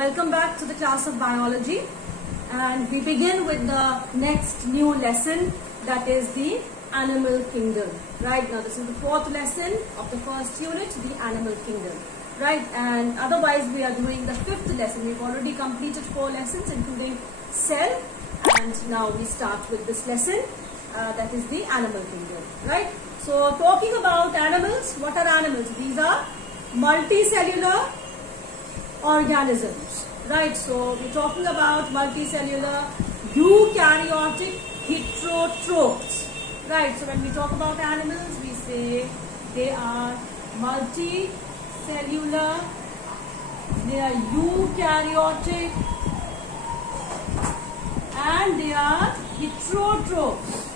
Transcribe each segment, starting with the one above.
Welcome back to the class of biology, and we begin with the next new lesson, that is the animal kingdom. Right now, this is the fourth lesson of the first unit, the animal kingdom. Right, and otherwise we are doing the fifth lesson. We've already completed 4 lessons, including cell, and now we start with this lesson, that is the animal kingdom. Right. So, talking about animals, what are animals? These are multicellular organisms, right? So we're talking about multicellular eukaryotic heterotrophs, right? So when we talk about animals, we say they are multicellular, they are eukaryotic, and they are heterotrophs,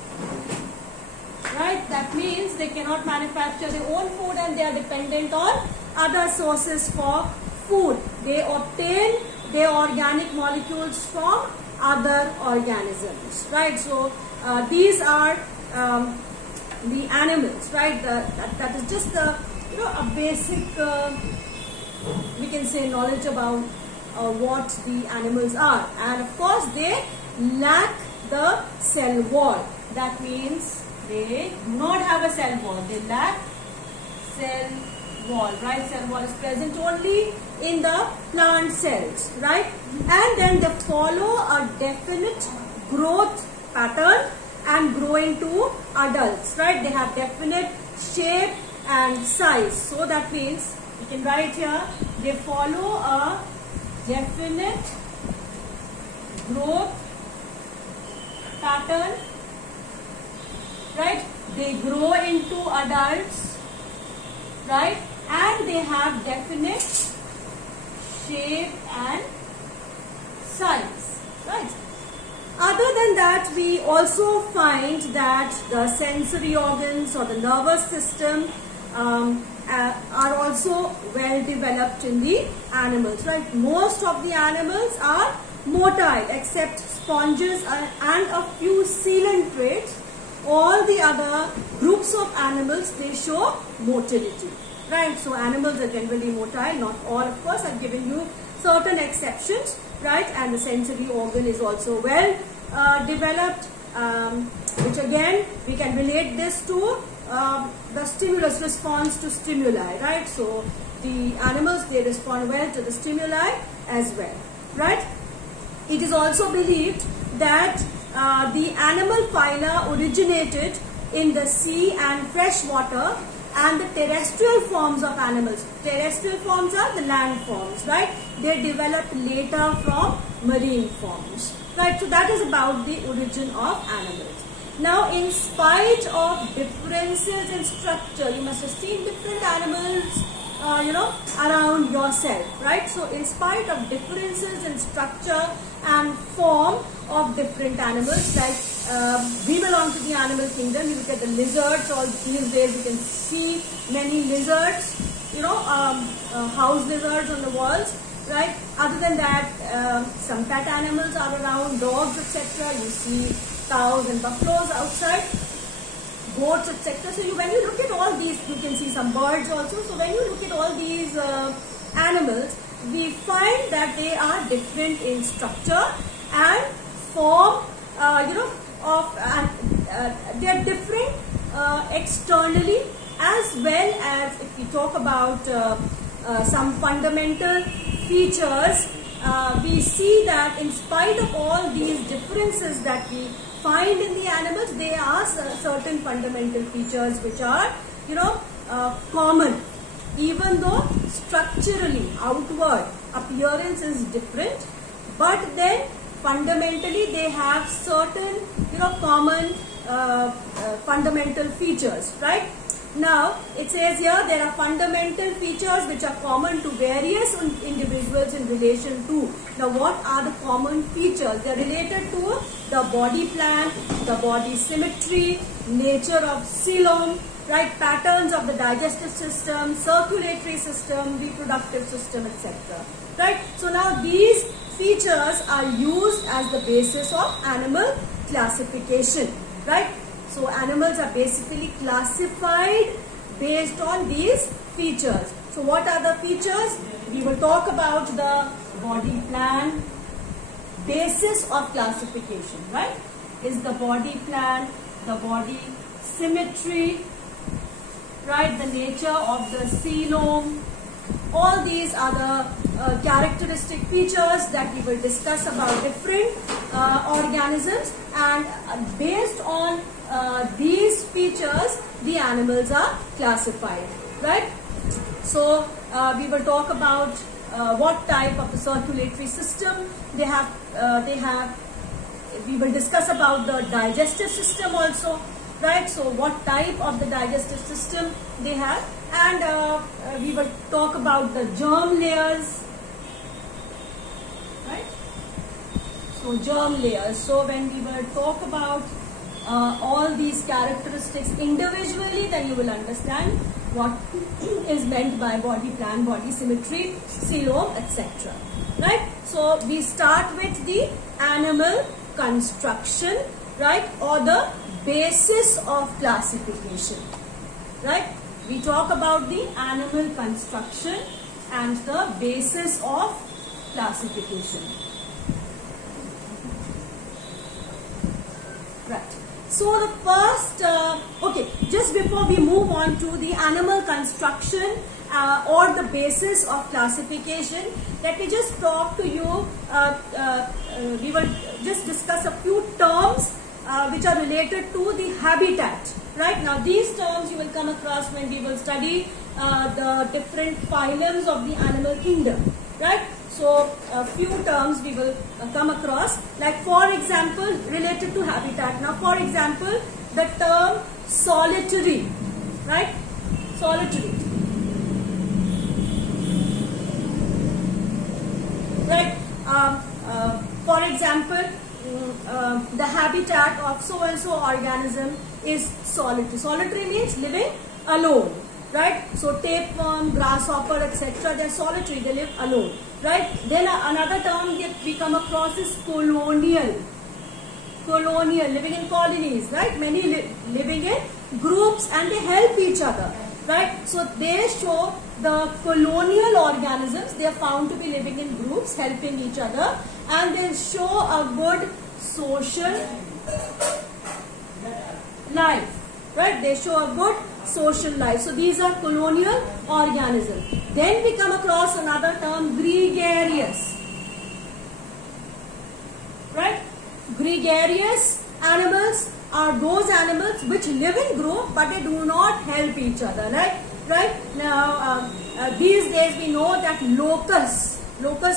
right? That means they cannot manufacture their own food and they are dependent on other sources for food. They obtain their organic molecules from other organisms, right? So these are the animals, right? That is just a a basic we can say knowledge about what the animals are, and of course they lack the cell wall. That means they do not have a cell wall. They lack cell wall, right? Cell wall is present only in the plant cells, right? And then they follow a definite growth pattern and grow into adults, right? They have definite shape and size. So that means you can write here, they follow a definite growth pattern, right? They grow into adults, right? And they have definite shape and size, right? Other than that, we also find that the sensory organs or the nervous system are also well developed in the animals, right? Most of the animals are motile except sponges and a few coelentrates. All the other groups of animals, they show motility, right? So animals are generally motile, not all, of course. I've given you certain exceptions, right? And the sensory organ is also well developed, which again we can relate this to the stimulus response to stimuli, right? So the animals, they respond well to the stimuli as well, right? It is also believed that the animal phyla originated in the sea and fresh water, and the terrestrial forms of animals. Terrestrial forms are the land forms, right? They developed later from marine forms, right? So that is about the origin of animals. Now, in spite of differences in structure, you must have seen different animals around yourself, right? So in spite of differences in structure and form of different animals, like we belong to the animal kingdom. You look at the lizards, all these days you can see many lizards, house lizards on the walls, right? Other than that, some pet animals are around, dogs, etc. You see cows and buffaloes outside, goats, etc. So when you look at all these, you can see some birds also. So when you look at all these animals, we find that they are different in structure and form, they are different externally, as well as if we talk about some fundamental features, we see that in spite of all these differences that we find in the animals, there are certain fundamental features which are, common. Even though structurally, outward appearance is different, but then fundamentally they have certain, common fundamental features, right? Now, it says here there are fundamental features which are common to various individuals in relation to. Now, what are the common features? They are related to the body plan, the body symmetry, nature of coelom, right? Patterns of the digestive system, circulatory system, reproductive system, etc. Right? So, now these features are used as the basis of animal classification, right? So animals are basically classified based on these features. So what are the features? We will talk about the body plan, basis of classification, right? Is the body plan, the body symmetry, right? The nature of the coelom. All these are the characteristic features that we will discuss about different organisms, and based on these features, the animals are classified, right? So we will talk about what type of the circulatory system they have. We will discuss about the digestive system also, right? So what type of the digestive system they have, and we will talk about the germ layers, right? So germ layers. So when we will talk about all these characteristics individually, then you will understand what is meant by body plan, body symmetry, coelom, etc. Right? So we start with the animal construction, right, or the basis of classification, right? We talk about the animal construction and the basis of classification, right? So the first, okay, just before we move on to the animal construction or the basis of classification, let me just talk to you, we will just discuss a few terms which are related to the habitat, right? Now these terms you will come across when we will study the different phylums of the animal kingdom, right? So a few terms we will come across, like for example related to habitat. Now for example, the term solitary, right? Solitary, right? For example, the habitat of so and so organism is solitary. Solitary means living alone, right? So tapeworm, grasshopper, etc. They are solitary, they live alone, right? Then another term that we come across is colonial. Colonial, living in colonies, right? Many living in groups, and they help each other, right? So they show the colonial organisms, they are found to be living in groups, helping each other, and they show a good social life, right? They show a good social life. So these are colonial organisms. Then we come across another term, gregarious, right? Gregarious animals are those animals which live in group but they do not help each other, right? Now these days we know that locusts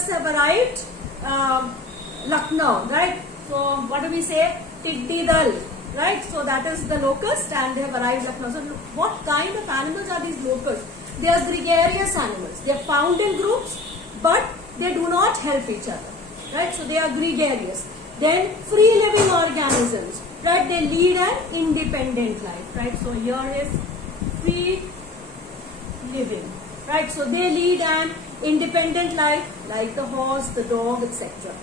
have arrived Lucknow, right? So what do we say? Tiddi dal, right? So that is the locust, and they have arrived Lucknow. So what kind of animals are these locusts? They are gregarious animals. They are found in groups, but they do not help each other, right? So they are gregarious. Then free living organisms, right? They lead an independent life, right? So here is free living, right? So they lead an independent life, like the horse, the dog, etc.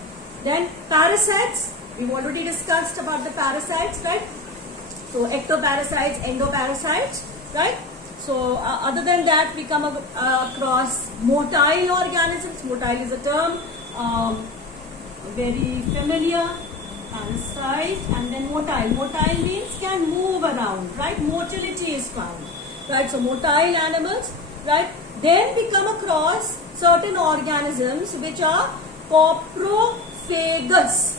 Then parasites, we've already discussed about the parasites, right? So ectoparasites, endoparasites, right? So other than that, we come across motile organisms. Motile is a term very familiar. Parasite and then motile. Motile means can move around, right? Motility is found, right? So motile animals, right? Then we come across certain organisms which are coprophagous.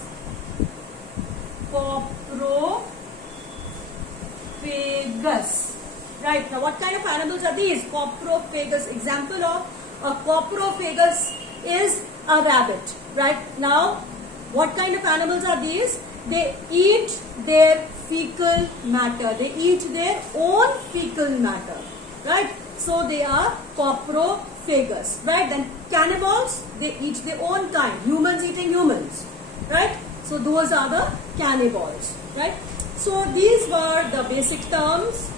Coprophagous. Right. Now what kind of animals are these? Coprophagous. Example of a coprophagous is a rabbit. Right. Now what kind of animals are these? They eat their fecal matter. They eat their own fecal matter. Right. So they are coprophagous. Right. Then cannibals, they eat their own kind. Humans eating humans. Right. So those are the cannibals. Right. So these were the basic terms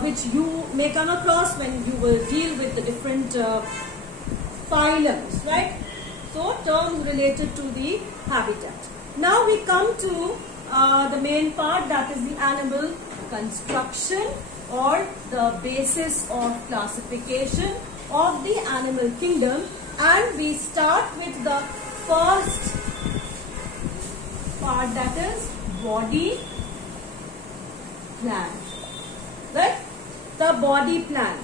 which you may come across when you will deal with the different phylums, right? So terms related to the habitat. Now we come to the main part, that is the animal construction or the basis of classification of the animal kingdom. And we start with the first part, that is body plan. Right? The body plan.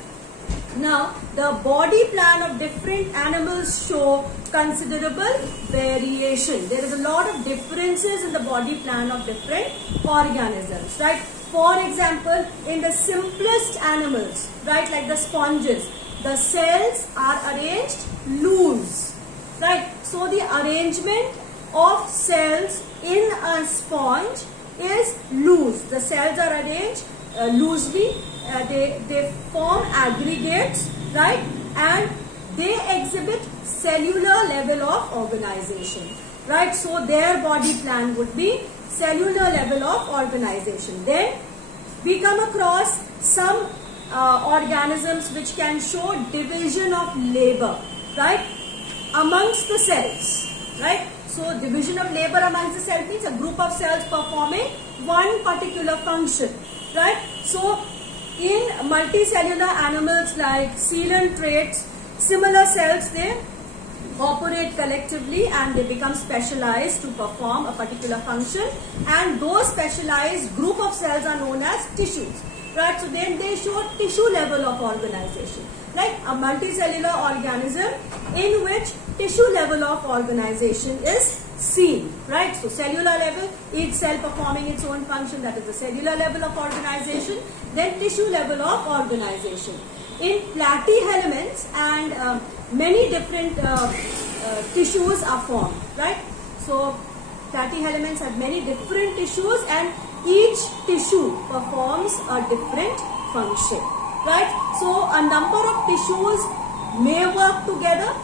Now, the body plan of different animals show considerable variation. There is a lot of differences in the body plan of different organisms, right? For example, in the simplest animals, right, like the sponges, the cells are arranged loose, right? So, the arrangement of cells in a sponge is loose. The cells are arranged loosely. They form aggregates, right, and they exhibit cellular level of organization, right? So their body plan would be cellular level of organization. Then we come across some organisms which can show division of labor, right, amongst the cells, right? So division of labor amongst the cells means a group of cells performing one particular function, right? So in multicellular animals like coelentrates, similar cells, they operate collectively and they become specialized to perform a particular function, and those specialized group of cells are known as tissues, right? So then they show tissue level of organization, like a multicellular organism in which tissue level of organization is seen, right? So cellular level, each cell performing its own function, that is the cellular level of organization. Then tissue level of organization. In platyhelminths and many different tissues are formed, right? So platyhelminths have many different tissues and each tissue performs a different function, right? So a number of tissues may work together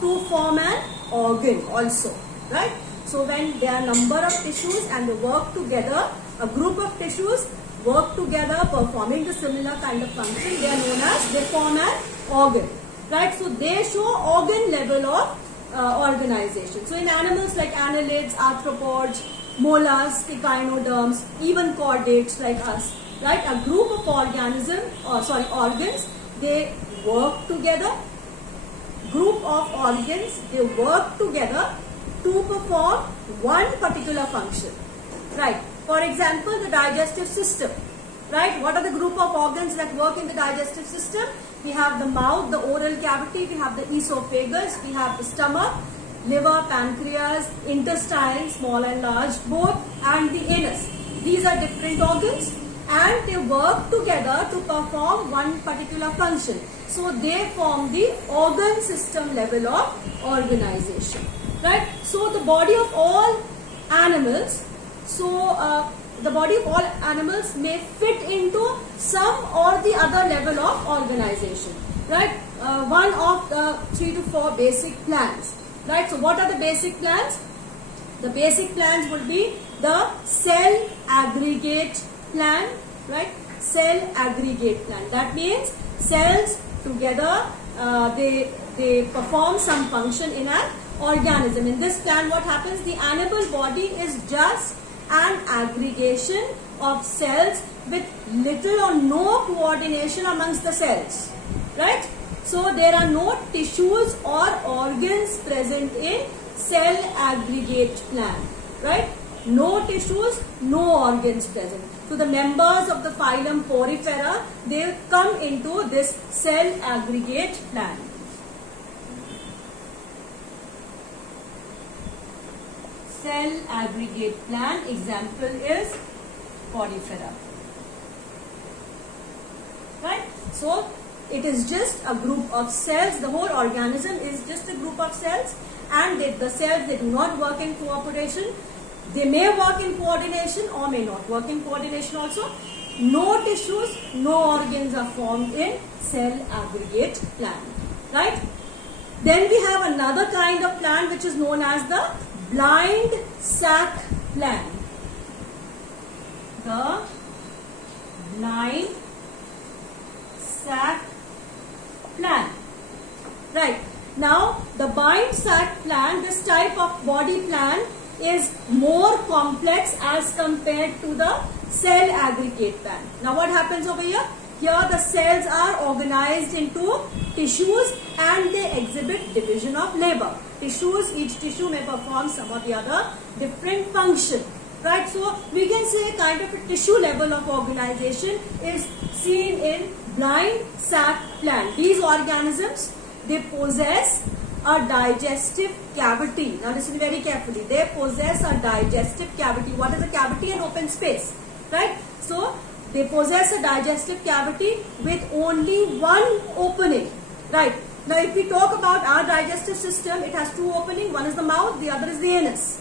to form an organ also, right? So when there are number of tissues and they work together, a group of tissues work together performing the similar kind of function, they are known as, they form an organ, right? So they show organ level of organization. So in animals like annelids, arthropods, mollusks, echinoderms, even chordates like us, right? A group of organs, they work together. Group of organs, they work together to perform one particular function, right? For example, the digestive system, right? What are the group of organs that work in the digestive system? We have the mouth, the oral cavity, we have the esophagus, we have the stomach, liver, pancreas, intestine, small and large both, and the anus. These are different organs and they work together to perform one particular function. So they form the organ system level of organization, right? So the body of all animals, the body of all animals may fit into some or the other level of organization, right? One of the 3 to 4 basic plans, right? So what are the basic plans? The basic plans would be the cell aggregate plan, right? Cell aggregate plan. That means cells together, they perform some function in an organism. In this plan, what happens? The animal body is just an aggregation of cells with little or no coordination amongst the cells, right? So there are no tissues or organs present in cell aggregate plan, right? No tissues, no organs present. So the members of the phylum Porifera, they come into this cell aggregate plan. Cell aggregate plan, example is Porifera, right? So it is just a group of cells. The whole organism is just a group of cells, and the cells, they do not work in cooperation. They may work in coordination or may not work in coordination also. No tissues, no organs are formed in cell aggregate plan, right? Then we have another kind of plan which is known as the blind sac plan. The blind sac plan, right? Now the blind sac plan, this type of body plan is more complex as compared to the cell aggregate plan. Now what happens over here? here the cells are organized into tissues and they exhibit division of labor. Tissues, each tissue may perform some or the other different function. Right, so we can say kind of a tissue level of organization is seen in blind sac plant. These organisms, they possess a digestive cavity. Now listen very carefully. They possess a digestive cavity. What is a cavity? An open space. Right, so they possess a digestive cavity with only one opening. Right, now if we talk about our digestive system, it has two openings. One is the mouth, the other is the anus.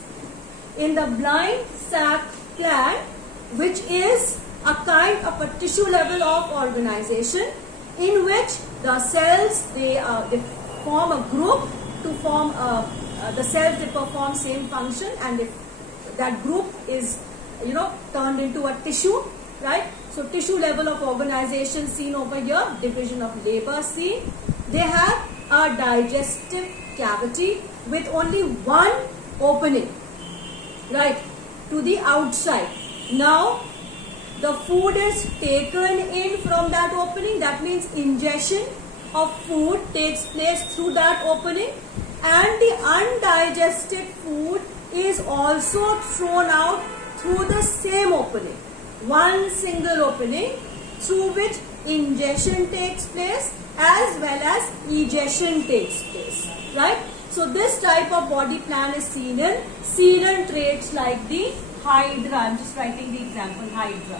In the blind sac plant, which is a kind of a tissue level of organization, in which the cells they form a group to form the cells, they perform same function, and if that group is turned into a tissue, right? So tissue level of organization seen over here, division of labor seen. They have a digestive cavity with only one opening, right, to the outside. Now the food is taken in from that opening. That means ingestion of food takes place through that opening, and the undigested food is also thrown out through the same opening. One single opening through which ingestion takes place as well as egestion takes place, right? So this type of body plan is seen in coelant traits like the hydra. I'm just writing the example, hydra,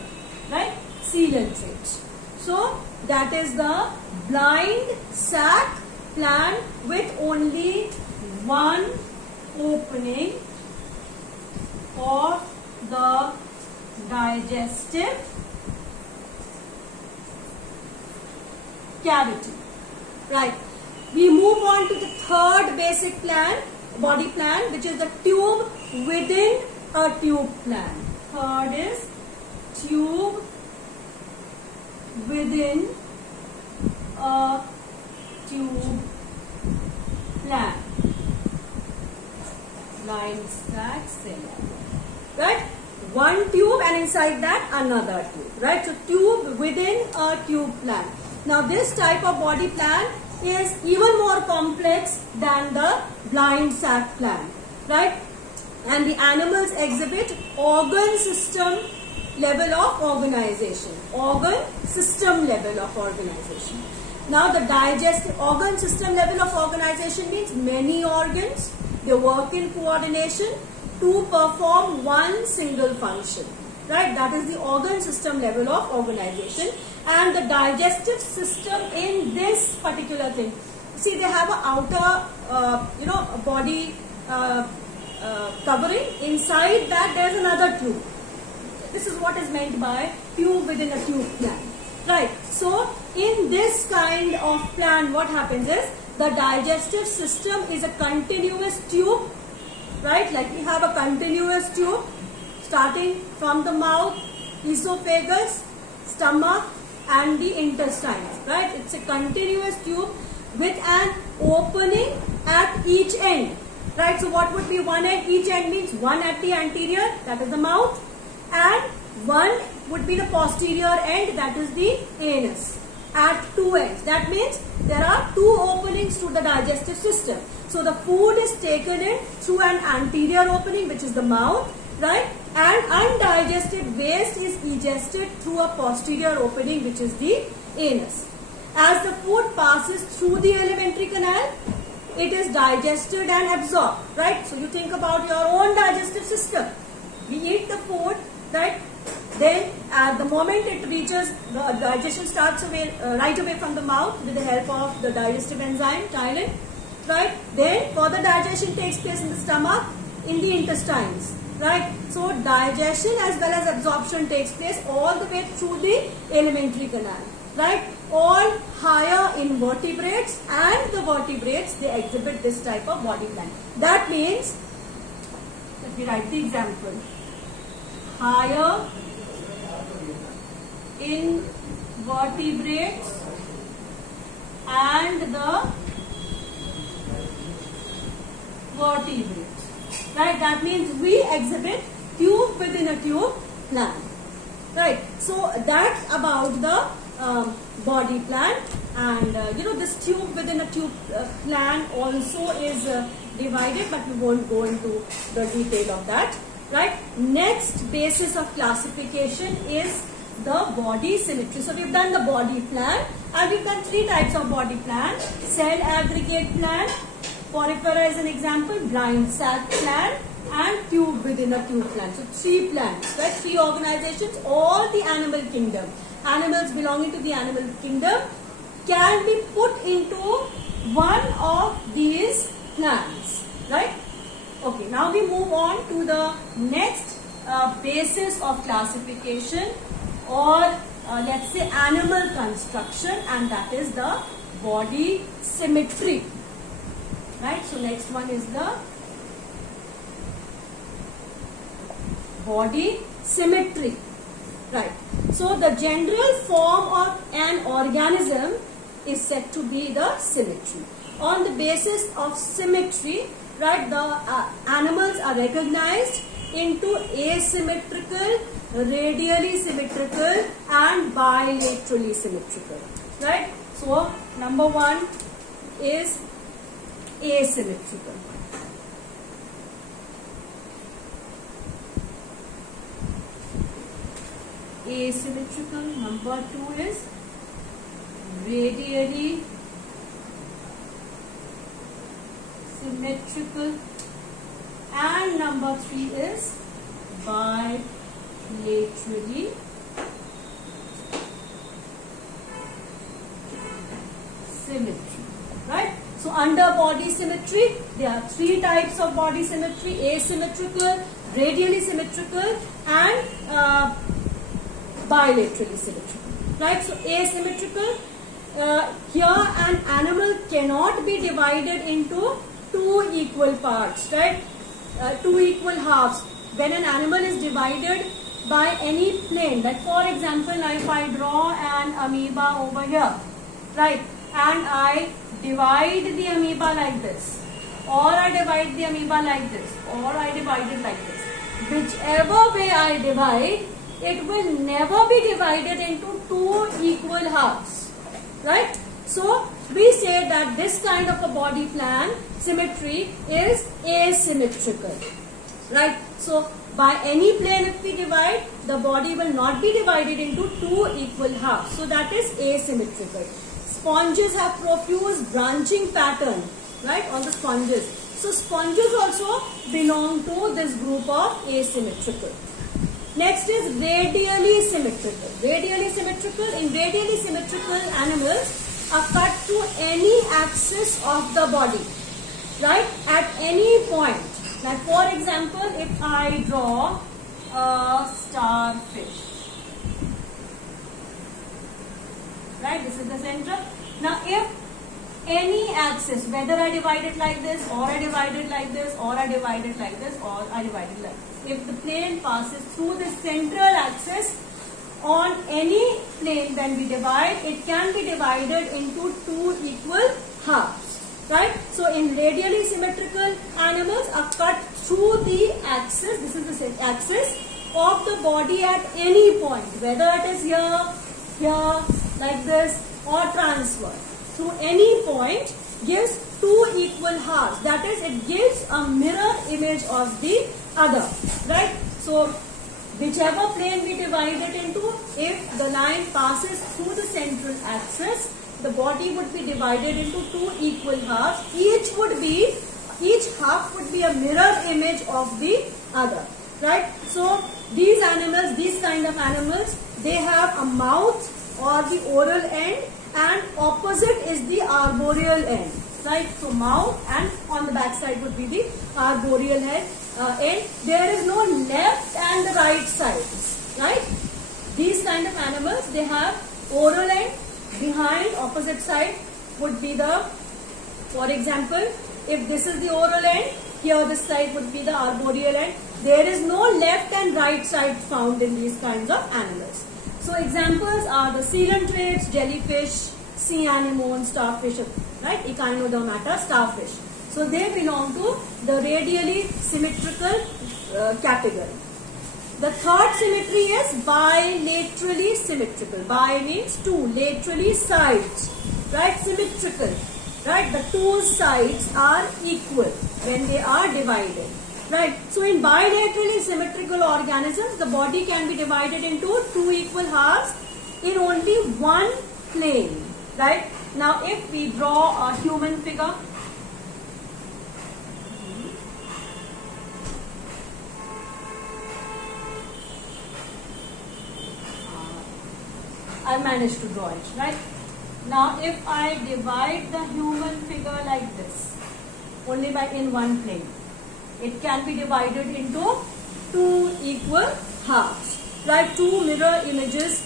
right? Coelant traits. So that is the blind sac plant with only one opening of the digestive cavity, right? We move on to the third basic plan, body plan, which is the tube within a tube plan. Third is tube within a tube plan. Blind sac cell, right? One tube and inside that another tube, right? So tube within a tube plan. Now this type of body plan is even more complex than the blind sac plan, right? And the animals exhibit organ system level of organization. Organ system level of organization. Now the digestive organ system level of organization means many organs, they work in coordination to perform one single function, right? That is the organ system level of organization. And the digestive system in this particular thing, see, they have an outer body covering. Inside that there is another tube. This is what is meant by tube within a tube plan, right? So in this kind of plan, what happens is the digestive system is a continuous tube, right? Like we have a continuous tube starting from the mouth, esophagus, stomach and the intestines, right? It's a continuous tube with an opening at each end, right? So what would be one end? Each end means one at the anterior, that is the mouth, and one would be the posterior end, that is the anus. At two ends, that means there are two openings to the digestive system. So the food is taken in through an anterior opening, which is the mouth, right? And undigested waste is egested through a posterior opening, which is the anus. As the food passes through the alimentary canal, it is digested and absorbed, right? So you think about your own digestive system. We eat the food, right? Then at the moment it reaches, the digestion starts right away from the mouth with the help of the digestive enzyme, ptyalin, right? Then further digestion takes place in the stomach, in the intestines, right? So digestion as well as absorption takes place all the way through the alimentary canal, right? All higher invertebrates and the vertebrates, they exhibit this type of body plan. That means, let me write the example. Higher invertebrates and the vertebrates, right? That means we exhibit tube within a tube plan, right? So that's about the body plan, and this tube within a tube plan also is divided, but we won't go into the detail of that. Right? Next basis of classification is the body symmetry. So we've done the body plan, and we've done three types of body plan: cell aggregate plan, porifera is an example, blind sac plan, and tube within a tube plan. So three plans, right? Three organizations, all the animal kingdom. Animals belonging to the animal kingdom can be put into one of these plans, right? Okay, now we move on to the next basis of classification, or let's say animal construction, and that is the body symmetry. Right? So next one is the body symmetry. Right? So the general form of an organism is said to be the symmetry. On the basis of symmetry, right, the animals are recognized into asymmetrical, radially symmetrical, and bilaterally symmetrical. Right? So number one is asymmetrical. Asymmetrical. Number two is radially symmetrical, and number three is bilaterally symmetry. Right? So under body symmetry, there are three types of body symmetry: asymmetrical, radially symmetrical, and bilaterally symmetrical. Right? So asymmetrical, here an animal cannot be divided into two equal parts, right? Two equal halves. When an animal is divided by any plane, like for example, if I draw an amoeba over here, right, and I divide the amoeba like this, or I divide the amoeba like this, or I divide it like this, whichever way I divide, it will never be divided into two equal halves, right? So we say that this kind of a body plan symmetry is asymmetrical, right? So by any plane if we divide, the body will not be divided into two equal halves. So that is asymmetrical. Sponges have profuse branching pattern, right? All the sponges. So sponges also belong to this group of asymmetrical. Next is radially symmetrical. Radially symmetrical. In radially symmetrical animals are cut to any axis of the body, right? At any point. Like for example, if I draw a starfish, right? This is the center. Now if any axis, whether I divide it like this, or I divide it like this, or I divide it like this, or I divide it like this, if the plane passes through the central axis on any plane, when we divide, it can be divided into two equal halves, right? So in radially symmetrical animals are cut through the axis, this is the axis of the body at any point, whether it is here, here, like this, or transverse. Through any point gives two equal halves, that is, it gives a mirror image of the other, right? So whichever plane we divide it into, if the line passes through the central axis, the body would be divided into two equal halves. Each half would be a mirror image of the other, right? So these animals, these kind of animals, they have a mouth or the oral end, and opposite is the arboreal end, right? So mouth, and on the back side would be the arboreal end. There is no left and the right sides, right? These kind of animals, they have oral end, behind, opposite side would be the, for example, if this is the oral end, here this side would be the arboreal end. There is no left and right side found in these kinds of animals. So examples are the coelentrates, jellyfish, sea anemones, starfish, right? Echinodermata, starfish. So they belong to the radially symmetrical category. The third symmetry is bilaterally symmetrical. Bi means two, laterally sides, right? Symmetrical, right? The two sides are equal when they are divided, right? So in bilaterally symmetrical organisms, the body can be divided into two equal halves in only one plane, right? Now if we draw a human figure, I managed to draw it, right? Now if I divide the human figure like this, only in one plane, it can be divided into two equal halves, right? Two mirror images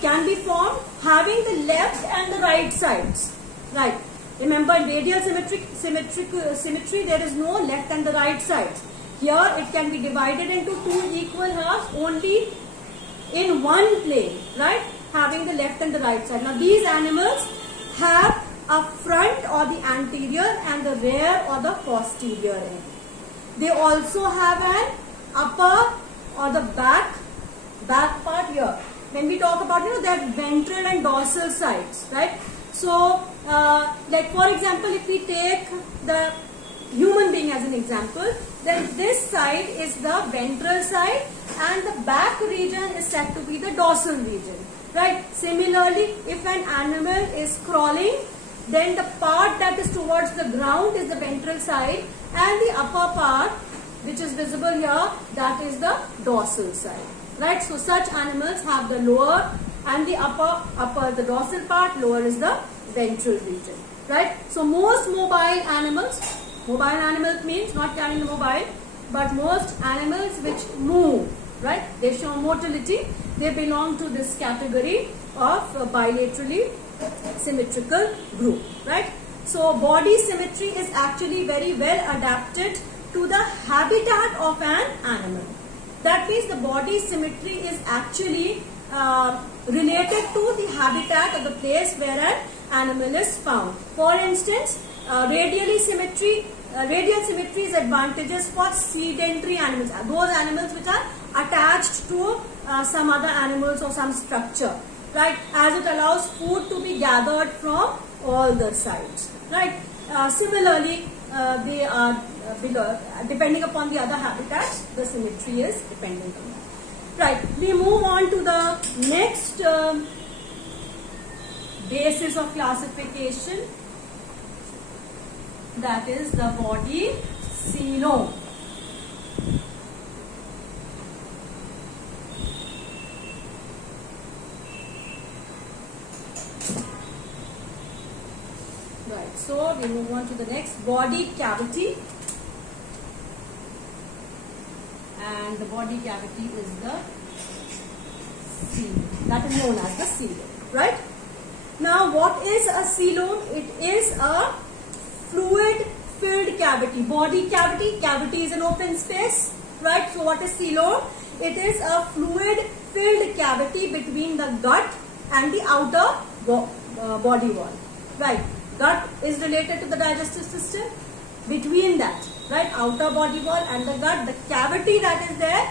can be formed having the left and the right sides, right? Remember, in radial symmetry, there is no left and the right sides. Here it can be divided into two equal halves only in one plane, right? Having the left and the right side. Now these animals have a front or the anterior and the rear or the posterior end. They also have an upper or the back part here. When we talk about, their ventral and dorsal sides, right? So, like for example, if we take the human being as an example, then this side is the ventral side and the back region is said to be the dorsal region, right? Similarly, if an animal is crawling, then the part that is towards the ground is the ventral side and the upper part, which is visible here, that is the dorsal side, right? So such animals have the lower and the upper the dorsal part, lower is the ventral region, right? So most mobile animals means not carrying the mobile, but most animals which move, right? They show motility. They belong to this category of bilaterally symmetrical group, right? So body symmetry is actually very well adapted to the habitat of an animal. That means the body symmetry is actually related to the habitat or the place where an animal is found. For instance, radial symmetry is advantageous for sedentary animals, those animals which are attached to some other animals or some structure, right? As it allows food to be gathered from all the sides, right? Similarly, they are depending upon the other habitats, the symmetry is dependent on that, right? We move on to the next basis of classification, that is the body coelom. Right, so we move on to the next, body cavity. And the body cavity is the coelom, that is known as the coelom, right? Now what is a coelom? It is a fluid filled cavity. Body cavity is an open space, right? So what is coelom? It is a fluid filled cavity between the gut and the outer body wall, right? Gut is related to the digestive system. Between that, right, outer body wall and the gut, the cavity that is there,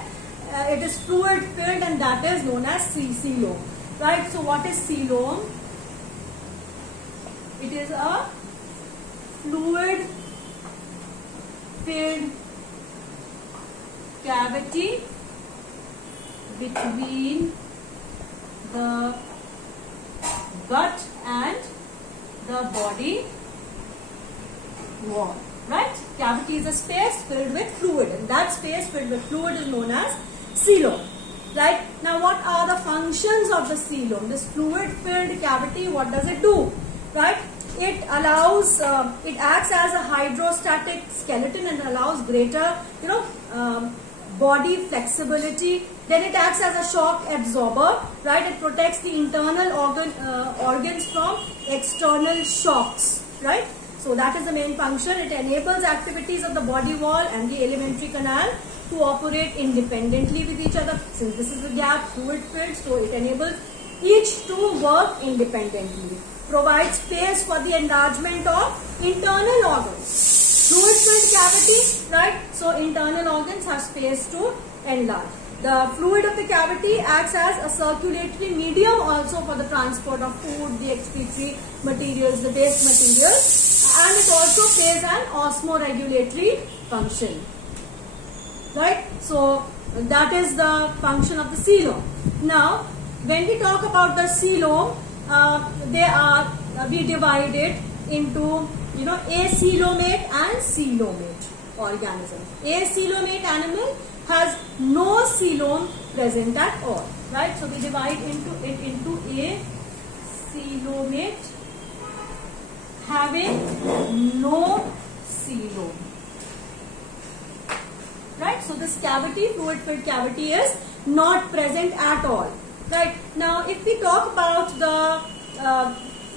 it is fluid filled and that is known as coelom, right? So what is coelom? It is a fluid filled cavity between the gut and the body wall, right? Cavity is a space filled with fluid, and that space filled with fluid is known as coelom, right? Now what are the functions of the coelom? This fluid filled cavity, what does it do, right? It allows, it acts as a hydrostatic skeleton and allows greater, body flexibility. Then it acts as a shock absorber, right? It protects the internal organs from external shocks, right? So that is the main function. It enables activities of the body wall and the alimentary canal to operate independently with each other. Since this is a gap, fluid filled, so it enables each to work independently. Provides space for the enlargement of internal organs. Fluid filled cavity, right? So internal organs have space to enlarge. The fluid of the cavity acts as a circulatory medium also for the transport of food, the excretory materials, the waste materials, and it also plays an osmoregulatory function. Right? So that is the function of the coelom. Now, when we talk about the coelom, we divide it into acoelomate and coelomate organism. Acoelomate animal has no coelom present at all, right? So we divide it into acoelomate having no coelom, right? So this cavity, fluid filled cavity, is not present at all, right? Now, if we talk about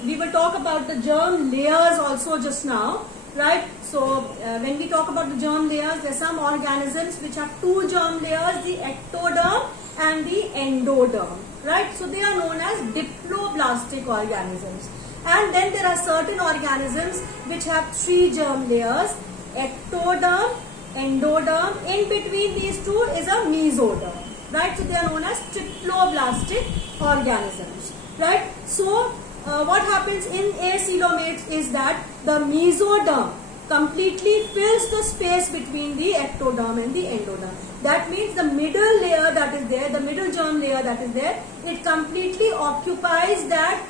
we will talk about the germ layers also just now, right? So when we talk about the germ layers, there are some organisms which have two germ layers, the ectoderm and the endoderm, right? So they are known as diploblastic organisms. And then there are certain organisms which have three germ layers, ectoderm, endoderm. In between these two is a mesoderm, right? So they are known as triploblastic organisms, right? So what happens in acoelomates is that the mesoderm completely fills the space between the ectoderm and the endoderm. That means the middle layer that is there, the middle germ layer that is there, it completely occupies that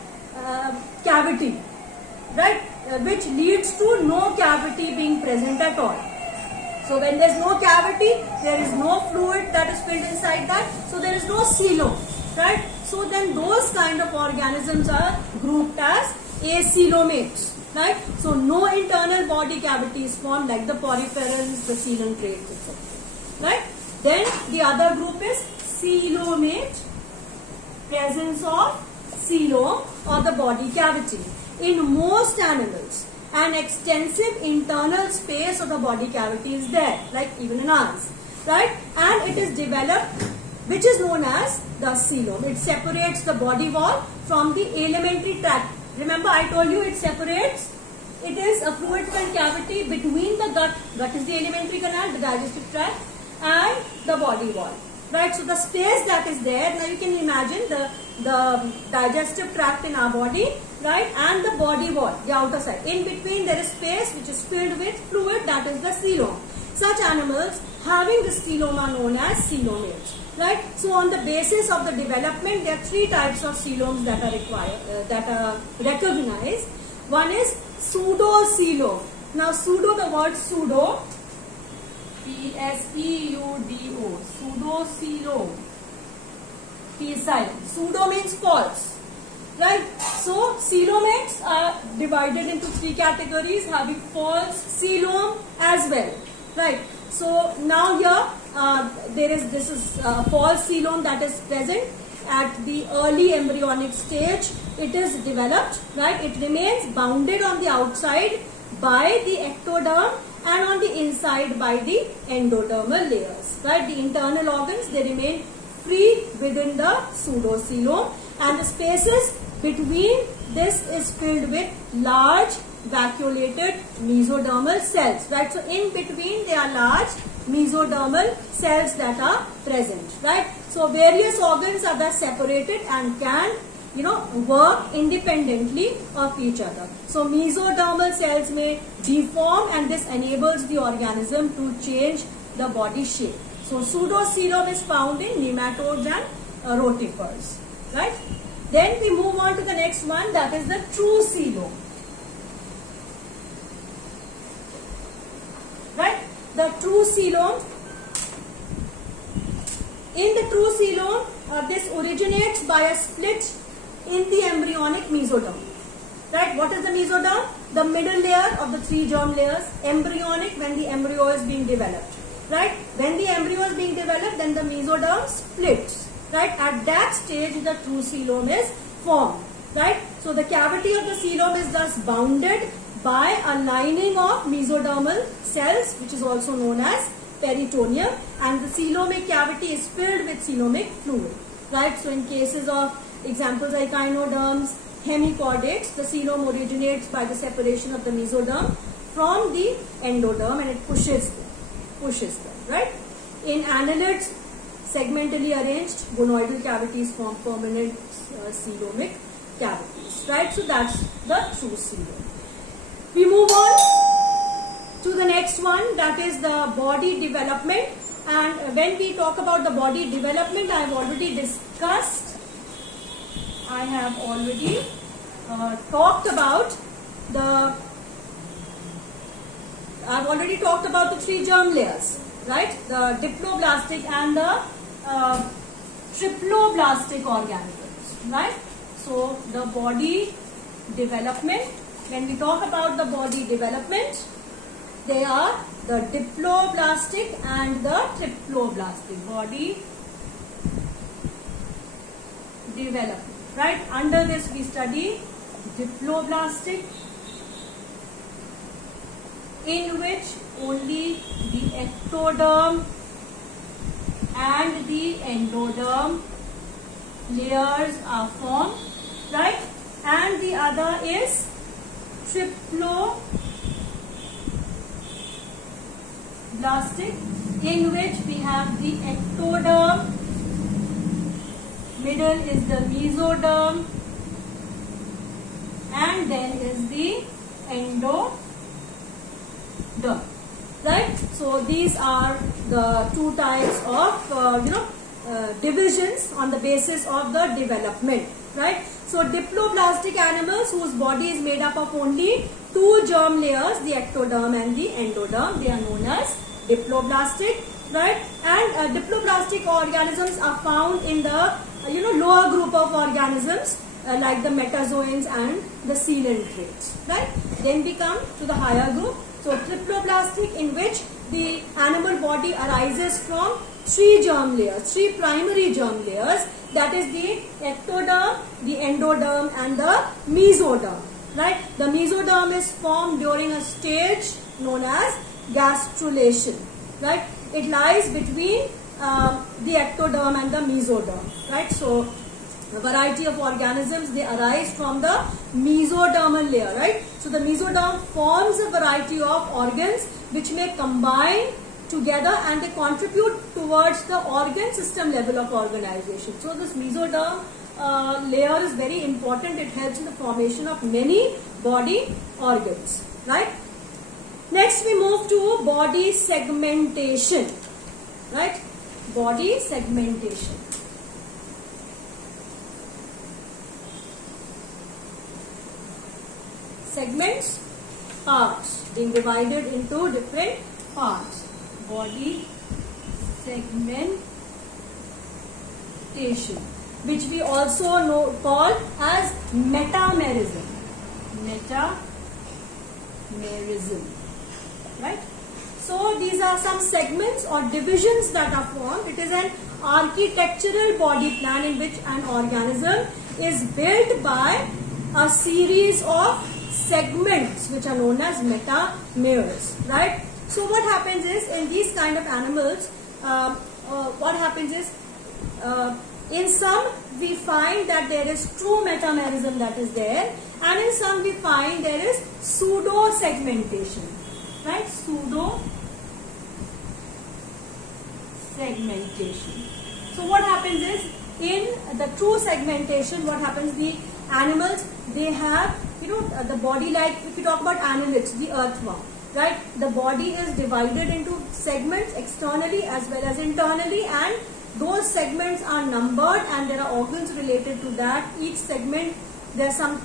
cavity, right? Which leads to no cavity being present at all. So when there is no cavity, there is no fluid that is filled inside that, so there is no coelom, right? So then those kind of organisms are grouped as acoelomates, right? So no internal body cavity is formed like the poriferans, the coelentrates, etc. Right? Then the other group is coelomate, presence of coelom or the body cavity. In most animals, an extensive internal space of the body cavity is there, like even in ours, right? And it is developed, which is known as the coelom. It separates the body wall from the alimentary tract. Remember, I told you it separates. It is a fluid-filled cavity between the gut. Gut is the alimentary canal, the digestive tract, and the body wall, right? So the space that is there, now you can imagine the digestive tract in our body, right, and the body wall, the outer side. In between there is space which is filled with fluid, that is the coelom. Such animals having this coelom are known as coelomates, right? So on the basis of the development, there are three types of coeloms that are required, that are recognized. One is pseudocoelom. Now pseudo, the word pseudo, P-S-E-U-D-O, pseudocoelom. P is silent. Pseudo means false, right? So coelomates are divided into three categories, having false coelom as well, right? So now here this is false coelom that is present at the early embryonic stage. It is developed, right? It remains bounded on the outside by the ectoderm and on the inside by the endodermal layers, right? The internal organs, they remain free within the pseudocoelom, and the spaces between this is filled with large vacuolated mesodermal cells, right? So in between there are large mesodermal cells that are present, right? So various organs are thus separated and can work independently of each other. So mesodermal cells may deform, and this enables the organism to change the body shape. So pseudocoelom is found in nematodes and rotifers, right? Then we move on to the next one, that is the true coelom, right? The true coelom. In the true coelom, this originates by a split in the embryonic mesoderm, right? What is the mesoderm? The middle layer of the three germ layers. Embryonic, when the embryo is being developed, right? When the embryo is being developed, then the mesoderm splits, right? At that stage, the true coelom is formed, right? So the cavity of the coelom is thus bounded by a lining of mesodermal cells, which is also known as peritoneum, and the coelomic cavity is filled with coelomic fluid, right? So in cases of examples like echinoderms, hemichordates, the coelom originates by the separation of the mesoderm from the endoderm, and it pushes them, right? In annelids, segmentally arranged gonoidal cavities form permanent coelomic cavities, right? So that's the true coelom. We move on to the next one, that is the body development. And when we talk about the body development, I have already discussed, I have already talked about the three germ layers, right? The diploblastic and the triploblastic organelles, right? So the body development, when we talk about the body development, they are the diploblastic and the triploblastic body development, right? Under this we study diploblastic, in which only the ectoderm and the endoderm layers are formed, right? And the other is triploblastic, in which we have the ectoderm, middle is the mesoderm, and then is the endoderm, right? So these are the two types of divisions on the basis of the development, right? So diploblastic animals whose body is made up of only two germ layers, the ectoderm and the endoderm, they are known as diploblastic, right? And diploblastic organisms are found in the lower group of organisms like the metazoans and the coelentrates, right? Then we come to the higher group. So triploblastic, in which the animal body arises from three germ layers, three primary germ layers, that is the ectoderm, the endoderm and the mesoderm, right? The mesoderm is formed during a stage known as gastrulation, right? It lies between the ectoderm and the mesoderm, right? So a variety of organisms, they arise from the mesodermal layer, right? So the mesoderm forms a variety of organs which may combine together and they contribute towards the organ system level of organization. So this mesoderm layer is very important. It helps in the formation of many body organs, right? Next we move to body segmentation, right? Body segmentation. Segments, parts, being divided into different parts. Body segmentation, which we also call as metamerism. Metamerism, right? So these are some segments or divisions that are formed. It is an architectural body plan in which an organism is built by a series of segments which are known as metameres, right? So what happens is, in these kind of animals, what happens is, in some we find that there is true metamerism that is there, and in some we find there is pseudo segmentation, right? Pseudo segmentation. So what happens is, in the true segmentation, what happens, the animals, they have the body, like if you talk about annelids, the earthworm, right? The body is divided into segments externally as well as internally, and those segments are numbered and there are organs related to that. Each segment, there's some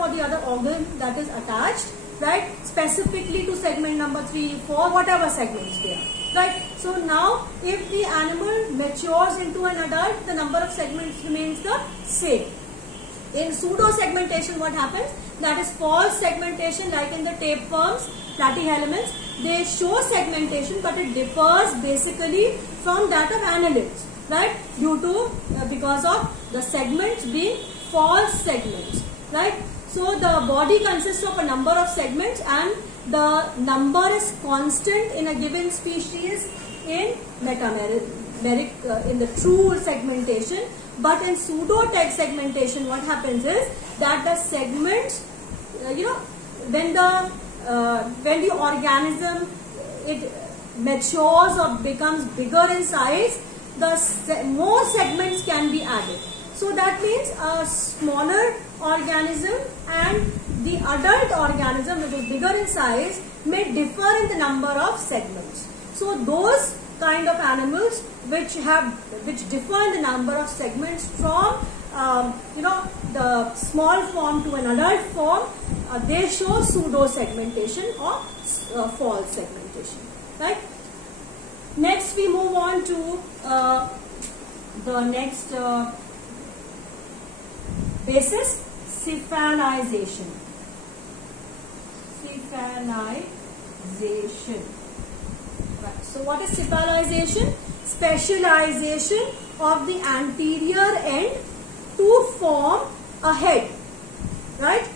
or the other organ that is attached, right? Specifically to segment number 3, 4, whatever segments they are, right? So now if the animal matures into an adult, the number of segments remains the same. In pseudo segmentation, what happens? That is false segmentation, like in the tapeworms, platyhelminths. They show segmentation, but it differs basically from that of annelids, right? Because of the segments being false segments, right? So the body consists of a number of segments, and the number is constant in a given species in in the true segmentation. But in pseudo-tech segmentation, what happens is that the segments, when the organism, it matures or becomes bigger in size, more segments can be added. So that means a smaller organism and the adult organism, which is bigger in size, may differ in the number of segments. So those kind of animals which differ in the number of segments from the small form to an adult form, they show pseudo segmentation or false segmentation, right? Next we move on to the next basis, cephalization. Right. So what is cephalization? Specialization of the anterior end to form a head, right?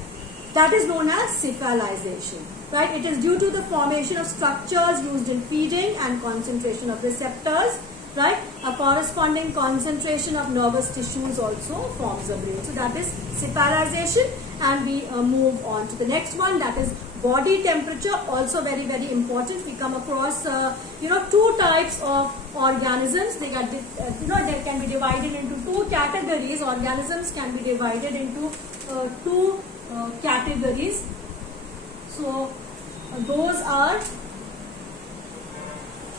That is known as cephalization, right? It is due to the formation of structures used in feeding and concentration of receptors, right? A corresponding concentration of nervous tissues also forms a brain. So that is cephalization, and we move on to the next one, that is body temperature. Also very, very important. We come across two types of organisms. They got they can be divided into two categories. Organisms can be divided into two categories. So those are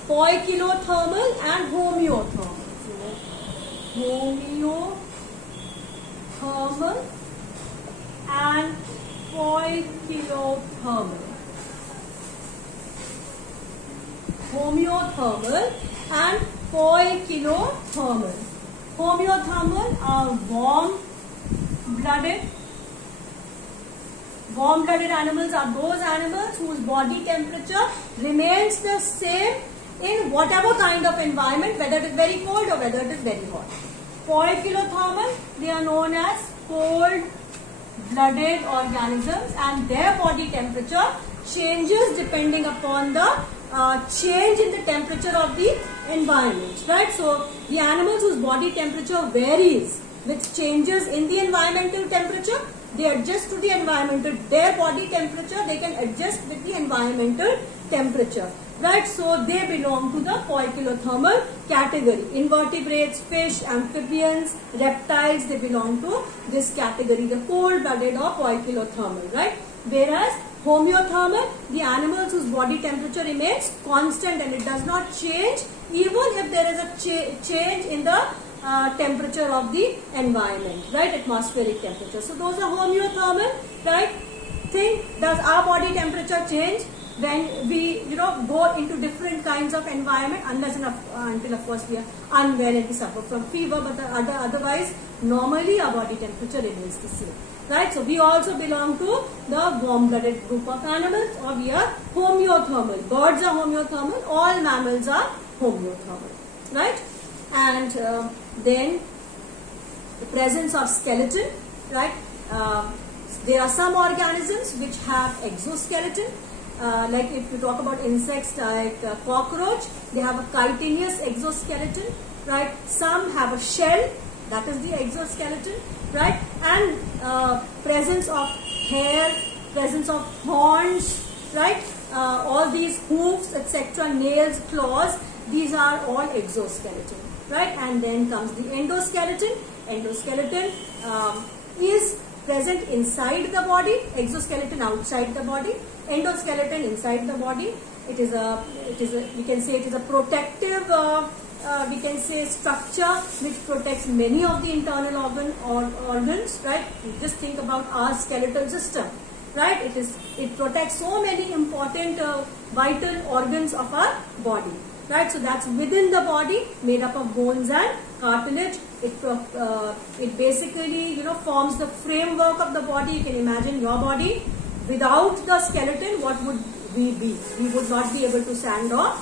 poikilothermal and homeothermal. Homeothermal and poikilothermal. Homeothermal and poikilothermal. Homeothermal are warm-blooded. Warm-blooded animals are those animals whose body temperature remains the same in whatever kind of environment, whether it is very cold or whether it is very hot. Poikilothermal, they are known as cold-blooded organisms, and their body temperature changes depending upon the change in the temperature of the environment, right? So the animals whose body temperature varies with changes in the environmental temperature, they adjust to the environmental, their body temperature, they can adjust with the environmental temperature, right? So they belong to the poikilothermal category. Invertebrates, fish, amphibians, reptiles, they belong to this category, the cold-blooded or poikilothermal, right? Whereas homeothermal, the animals whose body temperature remains constant and it does not change even if there is a change in the temperature of the environment, right? Atmospheric temperature. So those are homeothermal, right? Think, does our body temperature change when we go into different kinds of environment, unless and until of course we are unwell and we suffer from fever, but otherwise normally our body temperature remains the same, right? So we also belong to the warm-blooded group of animals, or we are homeothermal. Birds are homeothermal, all mammals are homeothermal, right? And then the presence of skeleton, right? There are some organisms which have exoskeleton. Like if you talk about insects like cockroach, they have a chitinous exoskeleton, right? Some have a shell, that is the exoskeleton, right? And presence of hair, presence of horns, right? All these hoofs, etc., nails, claws, these are all exoskeleton, right? And then comes the endoskeleton. Endoskeleton is present inside the body, exoskeleton outside the body. Endoskeleton inside the body. It is a we can say it is a protective we can say structure which protects many of the internal organs, right? Just think about our skeletal system, right? It protects so many important vital organs of our body, right? So that's within the body, made up of bones and cartilage. It basically forms the framework of the body. You can imagine your body without the skeleton, what would we be? We would not be able to stand or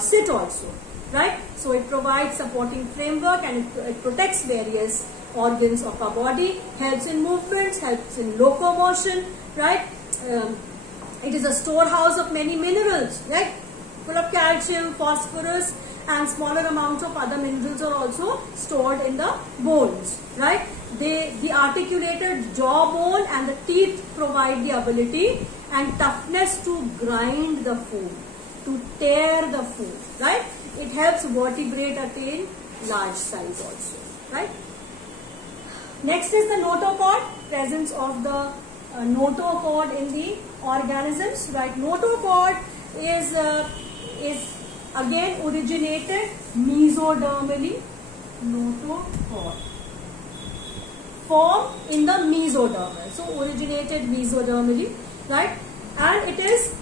sit also, right? So it provides supporting framework, and it protects various organs of our body, helps in movements, helps in locomotion, right? It is a storehouse of many minerals, right? Full of calcium, phosphorus, and smaller amounts of other minerals are also stored in the bones, right? The articulated jawbone and the teeth provide the ability and toughness to grind the food, to tear the food, right? It helps vertebrate attain large size also, right? Next is the notochord, presence of the notochord in the organisms, right? Notochord is again originated mesodermally. Notochord form in the mesodermal, so originated mesodermally, right? And it is,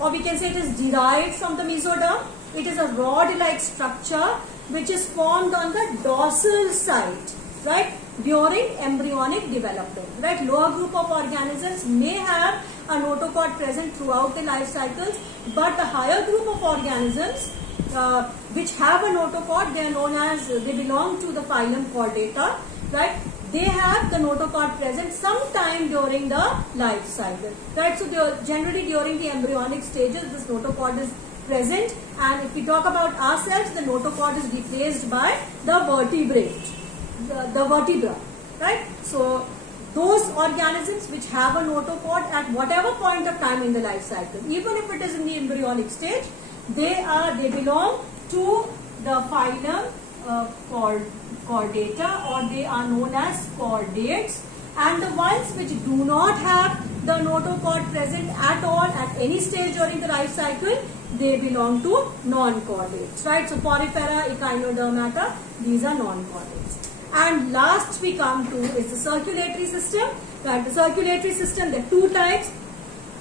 or we can say it is derived from the mesoderm. It is a rod-like structure which is formed on the dorsal side, right, during embryonic development, right? Lower group of organisms may have a notochord present throughout the life cycles, but the higher group of organisms which have a notochord, they are known as, they belong to the phylum Chordata, right? They have the notochord present sometime during the life cycle, right? So generally during the embryonic stages, this notochord is present, and if we talk about ourselves, the notochord is replaced by the vertebrate, the vertebra, right? So those organisms which have a notochord at whatever point of time in the life cycle, even if it is in the embryonic stage, they belong to the phylum Chordata, or they are known as chordates. And the ones which do not have the notochord present at all at any stage during the life cycle, they belong to non-chordates, right? So Porifera, Echinodermata, these are non-chordates. And last we come to is the circulatory system, right? The circulatory system, there are two types,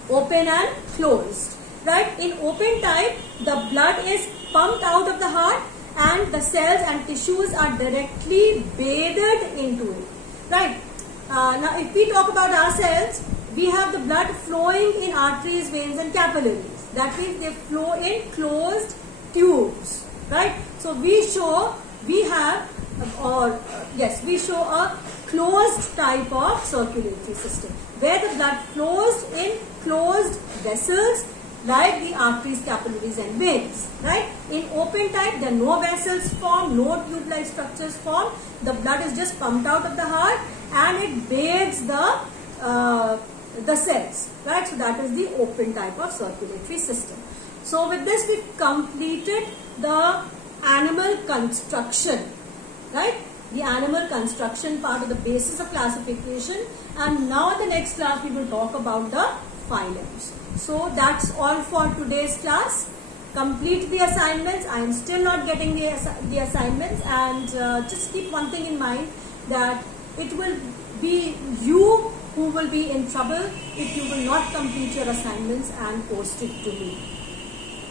open and closed, right? In open type, the blood is pumped out of the heart and the cells and tissues are directly bathed into it, right? Now if we talk about ourselves, we have the blood flowing in arteries, veins and capillaries. That means they flow in closed tubes, right? So we show a closed type of circulatory system where the blood flows in closed vessels like the arteries, capillaries and veins, right? In open type, there are no vessels formed, no tube-like structures formed. The blood is just pumped out of the heart and it bathes the cells, right? So that is the open type of circulatory system. So with this, we've completed the animal construction, right? The animal construction part of the basis of classification, and now in the next class we will talk about the phylums. So that's all for today's class. Complete the assignments. I am still not getting the assignments, and just keep one thing in mind, that it will be you who will be in trouble if you will not complete your assignments and post it to me,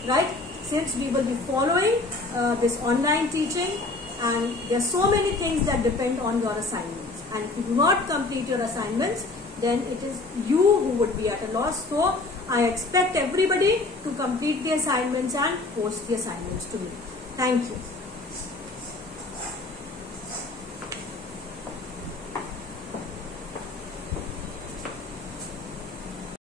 right? Since we will be following this online teaching, and there are so many things that depend on your assignments, and if you do not complete your assignments, then it is you who would be at a loss. So I expect everybody to complete the assignments and post the assignments to me. Thank you.